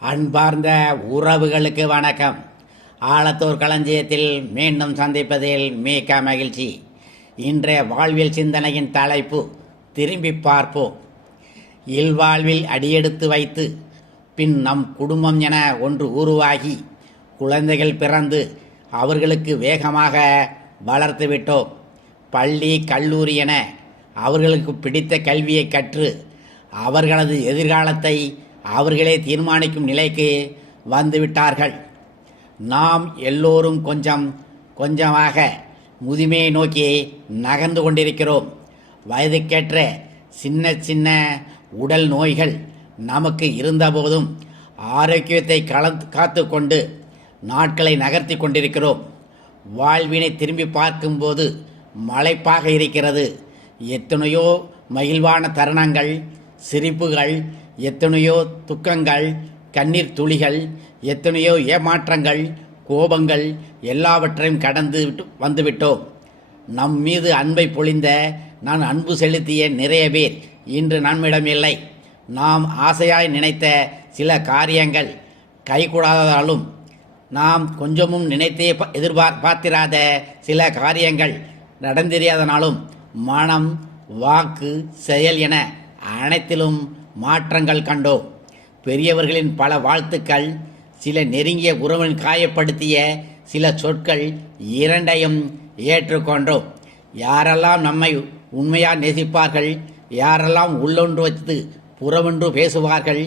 அன்பார்ந்த உறவுகளுக்கு வணக்கம். ஆலத்தூர் களஞ்சியத்தில் மீண்டும் சந்திப்பதில் மிக்க மகிழ்ச்சி. இன்றைய வாழ்வியல் சிந்தனையின் தலைப்பு திரும்பி பார்ப்போம். இல்வாழ்வில் அடியெடுத்து வைத்து பின் நம் குடும்பம் என ஒன்று உருவாகி குழந்தைகள் பிறந்து அவர்களுக்கு வேகமாக வளர்த்துவிட்டோம். பள்ளி கல்லூரி என அவர்களுக்கு பிடித்த கல்வியை கற்று அவர்களது எதிர்காலத்தை அவர்களே தீர்மானிக்கும் நிலைக்கு வந்துவிட்டார்கள். நாம் எல்லோரும் கொஞ்சம் கொஞ்சமாக முதுமையை நோக்கி நகர்ந்து கொண்டிருக்கிறோம். வயதுக்கேற்ற சின்ன சின்ன உடல் நோய்கள் நமக்கு இருந்தபோதும் ஆரோக்கியத்தை கலந்து காத்து கொண்டு நாட்களை நகர்த்தி கொண்டிருக்கிறோம். வாழ்வினை திரும்பி பார்க்கும்போது மலைப்பாக இருக்கிறது. எத்தனையோ மகிழ்வான தருணங்கள் சிரிப்புகள் எத்தனையோ துக்கங்கள் கண்ணீர் துளிகள் எத்தனையோ ஏமாற்றங்கள் கோபங்கள் எல்லாவற்றையும் கடந்து விட்டு வந்துவிட்டோம். நம் மீது அன்பை பொழிந்த நான் அன்பு செலுத்திய நிறைய பேர் இன்று நம்மிடம் இல்லை. நாம் ஆசையாய் நினைத்த சில காரியங்கள் கைகூடாததாலும் நாம் கொஞ்சமும் நினைத்தே எதிர்பார் பார்த்திராத சில காரியங்கள் நடந்தெரியாதனாலும் மனம் வாக்கு செயல் என அனைத்திலும் மாற்றங்கள் கண்டோம். பெரியவர்களின் பல வாழ்த்துக்கள் சில நெருங்கிய உறவின் காயப்படுத்திய சில சொற்கள் இரண்டையும் ஏற்றுக்கொண்டோம். யாரெல்லாம் நம்மை உண்மையாக நேசிப்பார்கள் யாரெல்லாம் உள்ளொன்று வைத்து புறவென்று பேசுவார்கள்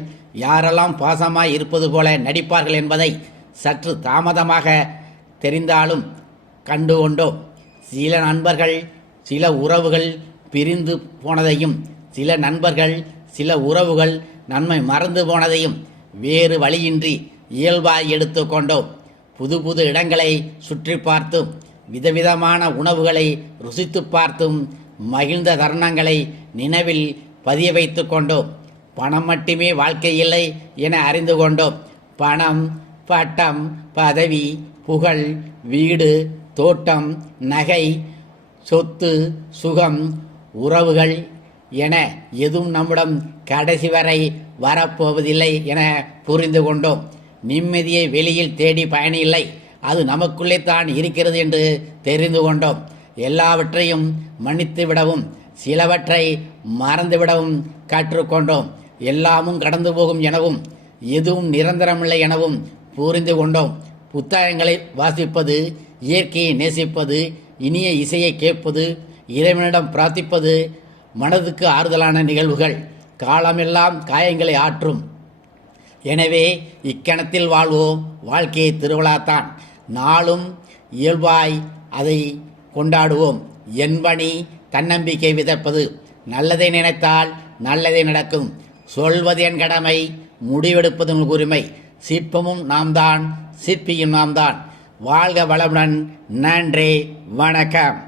யாரெல்லாம் பாசமாய் இருப்பது போல நடிப்பார்கள் என்பதை சற்று தாமதமாக தெரிந்தாலும் கண்டு கொண்டோம். சில நண்பர்கள் சில உறவுகள் பிரிந்து போனதையும் சில நண்பர்கள் சில உறவுகள் நன்மை மறந்து போனதையும் வேறு வழியின்றி இயல்பாய் எடுத்துக்கொண்டோம் புது புது இடங்களை சுற்றி பார்த்தும் விதவிதமான உணவுகளை ருசித்து பார்த்தும் மகிழ்ந்த தருணங்களை நினைவில் பதிய வைத்து கொண்டோம். பணம் மட்டுமே வாழ்க்கை இல்லை என அறிந்து கொண்டோம். பணம் பட்டம் பதவி புகழ் வீடு தோட்டம் நகை சொத்து சுகம் உறவுகள் என எதுவும் நம்மிடம் கடைசி வரை வரப்போவதில்லை என புரிந்து கொண்டோம். நிம்மதியை வெளியில் தேடி பயனில்லை. அது நமக்குள்ளே தான் இருக்கிறது என்று தெரிந்து கொண்டோம். எல்லாவற்றையும் மன்னித்து விடவும் சிலவற்றை மறந்துவிடவும் கற்றுக்கொண்டோம் எல்லாமும் கடந்து போகும் எனவும் எதுவும் நிரந்தரமில்லை எனவும் புரிந்து கொண்டோம். புத்தகங்களை வாசிப்பது இயற்கையை நேசிப்பது இனிய இசையை கேட்பது இறைவனிடம் பிரார்த்திப்பது மனதுக்கு ஆறுதலான நிகழ்வுகள் காலமெல்லாம் காயங்களை ஆற்றும். எனவே இக்கணத்தில் வாழ்வோம். வாழ்க்கையை திருவிழாத்தான். நாளும் இயல்பாய் அதை கொண்டாடுவோம். என்பணி தன்னம்பிக்கை விதைப்பது. நல்லதை நினைத்தால் நல்லதே நடக்கும். சொல்வது என் கடமை முடிவெடுப்பது உங்கள் உரிமை. சிற்பமும் நாம் தான் சிற்பியும் நாம் தான் வாழ்க வளமுடன். நன்றி வணக்கம்.